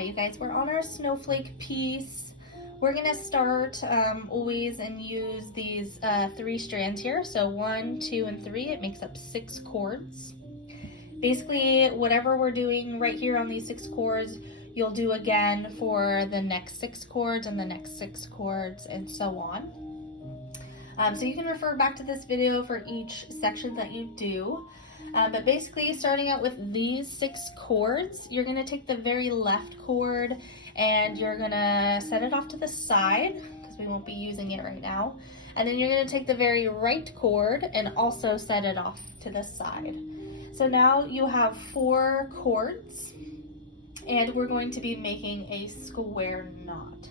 right, you guys, we're on our snowflake piece. We're gonna start always and use these 3 strands here. So 1, 2, and 3, it makes up 6 cords. Basically, whatever we're doing right here on these 6 cords, you'll do again for the next 6 cords and the next 6 cords and so on. So you can refer back to this video for each section that you do. But basically, starting out with these 6 cords, you're going to take the very left cord and you're going to set it off to the side because we won't be using it right now. And then you're going to take the very right cord and also set it off to the side. So now you have 4 cords and we're going to be making a square knot.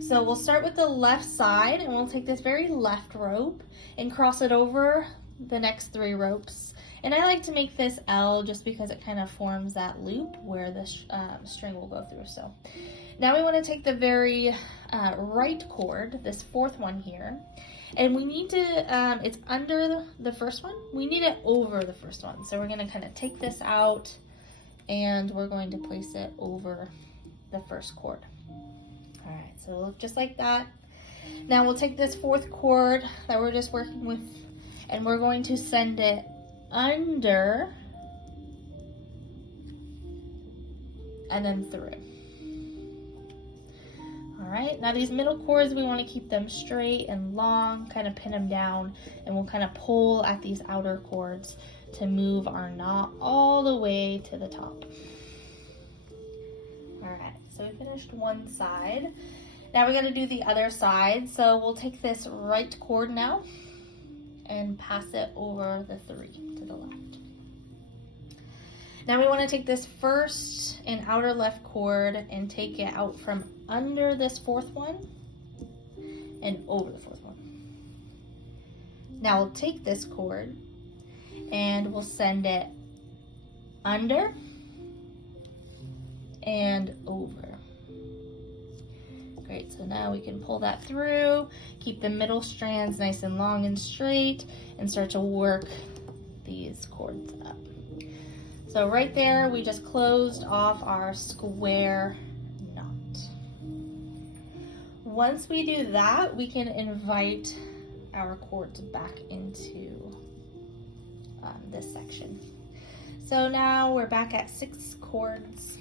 So we'll start with the left side and we'll take this very left rope and cross it over the next 3 ropes. And I like to make this L just because it kind of forms that loop where the string will go through. So now we want to take the very right cord, this 4th one here, and we need to, it's under the first one, we need it over the first one. So we're going to kind of take this out and we're going to place it over the first cord. All right, so it'll look just like that. Now we'll take this 4th cord that we're just working with and we're going to send it under and then through. All right, now these middle cords, we want to keep them straight and long, kind of pin them down, and we'll kind of pull at these outer cords to move our knot all the way to the top. All right, so we finished one side. Now we're going to do the other side. So we'll take this right cord now and pass it over the 3 to the left. Now we want to take this first and outer left cord and take it out from under this 4th one and over the 4th one. Now we'll take this cord and we'll send it under and over. Great, so now we can pull that through, keep the middle strands nice and long and straight, and start to work these cords up. So right there, we just closed off our square knot. Once we do that, we can invite our cords back into this section. So now we're back at 6 cords.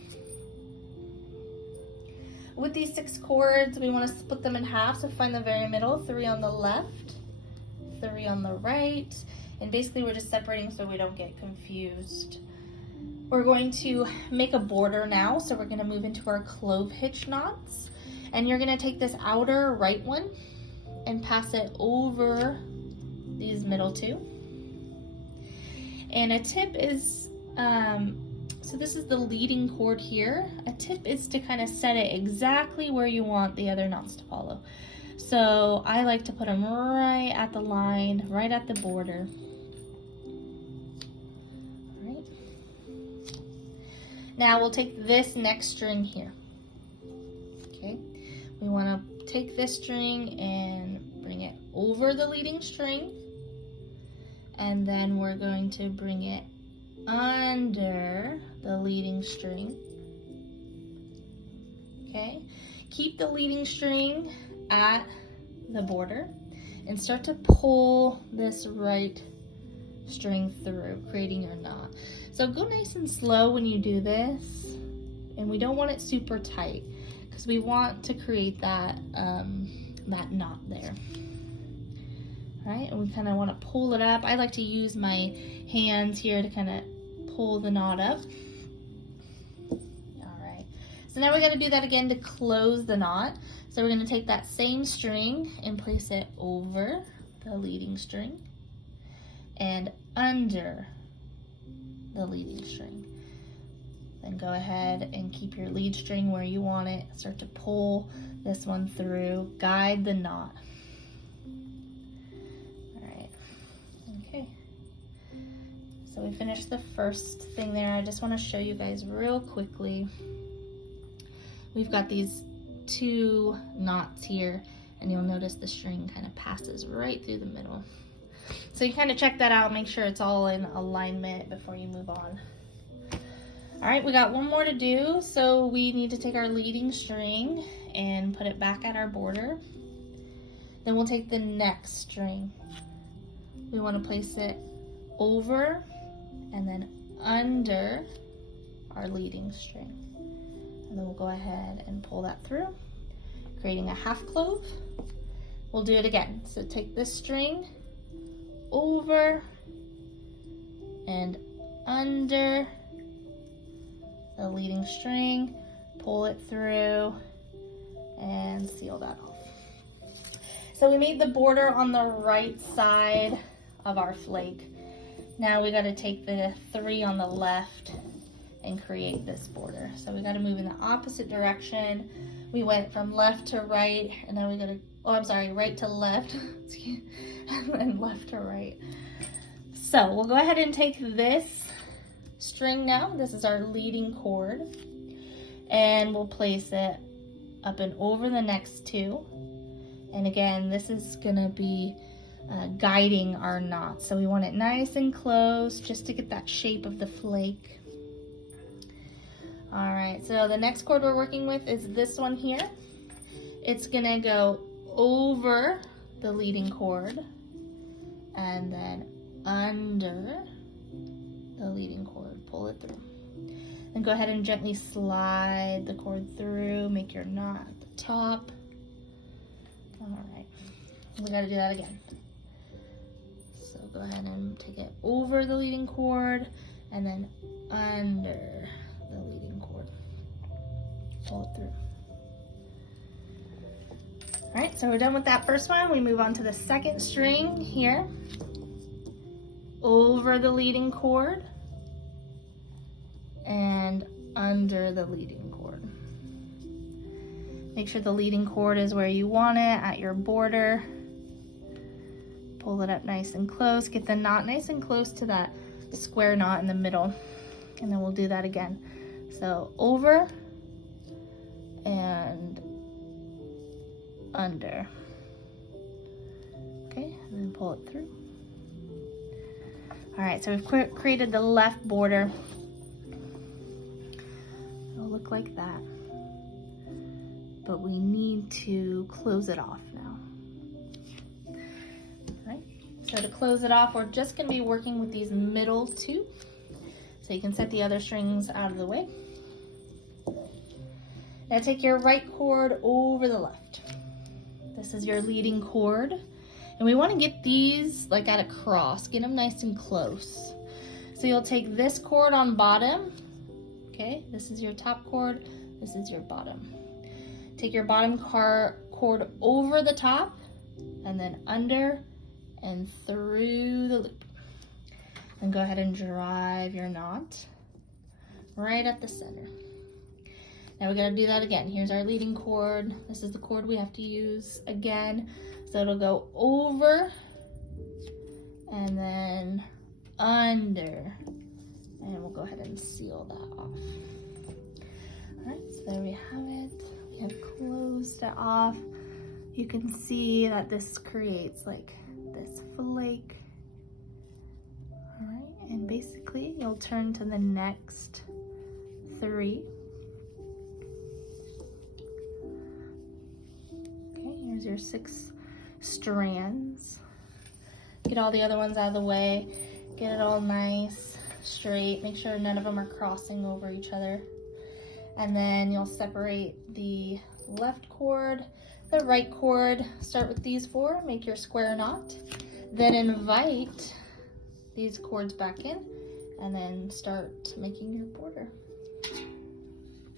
With these 6 cords, we want to split them in half. So find the very middle, 3 on the left, 3 on the right. And basically we're just separating so we don't get confused. We're going to make a border now. So we're going to move into our clove hitch knots. And you're going to take this outer right one and pass it over these middle 2. And a tip is, so this is the leading cord here. A tip is to kind of set it exactly where you want the other knots to follow. So I like to put them right at the line, right at the border. All right. Now we'll take this next string here. Okay. We want to take this string and bring it over the leading string. And then we're going to bring it under the leading string. Okay, keep the leading string at the border and start to pull this right string through, creating your knot. So go nice and slow when you do this, and we don't want it super tight because we want to create that that knot there. All right, and we kind of want to pull it up. I like to use my hands here to kind of pull the knot up. All right, so now we're going to do that again to close the knot. So we're going to take that same string and place it over the leading string and under the leading string. Then go ahead and keep your lead string where you want it. Start to pull this one through, guide the knot. Okay, so we finished the first thing there. I just want to show you guys real quickly. We've got these 2 knots here, and you'll notice the string kind of passes right through the middle. So you kind of check that out, make sure it's all in alignment before you move on. All right, we got one more to do. So we need to take our leading string and put it back at our border. Then we'll take the next string. We want to place it over and then under our leading string. And then we'll go ahead and pull that through, creating a half clove. We'll do it again. So take this string over and under the leading string, pull it through, and seal that off. So we made the border on the right side of our flake. Now we got to take the 3 on the left and create this border. So we got to move in the opposite direction. We went from left to right, and now we got to, right to left, and left to right. So we'll go ahead and take this string now. This is our leading chord, and we'll place it up and over the next 2. And again, this is gonna be guiding our knot. So we want it nice and close just to get that shape of the flake. All right, so the next chord we're working with is this one here. It's gonna go over the leading chord and then under the leading chord, pull it through. Then go ahead and gently slide the cord through, make your knot at the top. All right, we gotta do that again. So go ahead and take it over the leading chord and then under the leading chord. Pull it through. All right, so we're done with that first one. We move on to the second string here. Over the leading chord and under the leading chord. Make sure the leading chord is where you want it, at your border. Pull it up nice and close. Get the knot nice and close to that square knot in the middle. And then we'll do that again. So over and under. Okay, and then pull it through. All right, so we've created the left border. It'll look like that. But we need to close it off now. All right, so to close it off, we're just gonna be working with these middle 2. So you can set the other strings out of the way. Now take your right chord over the left. This is your leading chord. And we wanna get these like at a cross, get them nice and close. So you'll take this chord on bottom, okay? This is your top chord, this is your bottom. Take your bottom chord over the top and then under and through the loop. And go ahead and drive your knot right at the center. Now we gotta do that again. Here's our leading chord. This is the chord we have to use again. So it'll go over and then under. And we'll go ahead and seal that off. All right, so there we have it. We have closed it off. You can see that this creates like this flake. All right, and basically you'll turn to the next 3. Okay, here's your 6 strands. Get all the other ones out of the way. Get it all nice, straight. Make sure none of them are crossing over each other. And then you'll separate the left chord, the right chord. Start with these 4, make your square knot. Then invite these chords back in and then start making your border.